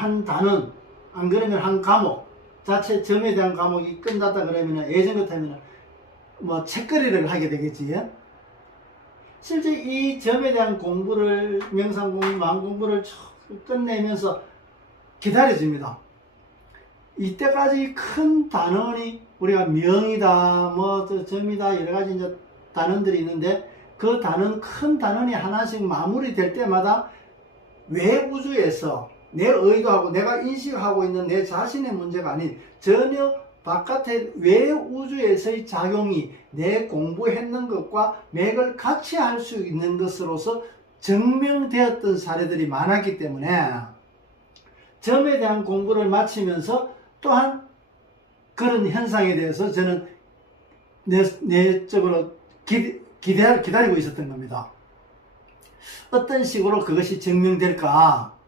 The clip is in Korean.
한 단원 안 그러면 한 과목 자체 점에 대한 과목이 끝났다 그러면 예전 같으면 뭐 책거리를 하게 되겠지. 예? 실제 이 점에 대한 공부를 명상 공부, 마음 공부를 쭉 끝내면서 기다려집니다. 이때까지 큰 단원이 우리가 명이다, 뭐저 점이다 여러 가지 이제 단원들이 있는데 그 단원 큰 단원이 하나씩 마무리될 때마다 외 우주에서 내 의도하고 내가 인식하고 있는 내 자신의 문제가 아닌 전혀 바깥의 외 우주에서의 작용이 내 공부했는 것과 맥을 같이 할 수 있는 것으로서 증명되었던 사례들이 많았기 때문에 점에 대한 공부를 마치면서 또한 그런 현상에 대해서 저는 내, 내적으로 기, 기대, 기다리고 있었던 겁니다. 어떤 식으로 그것이 증명될까?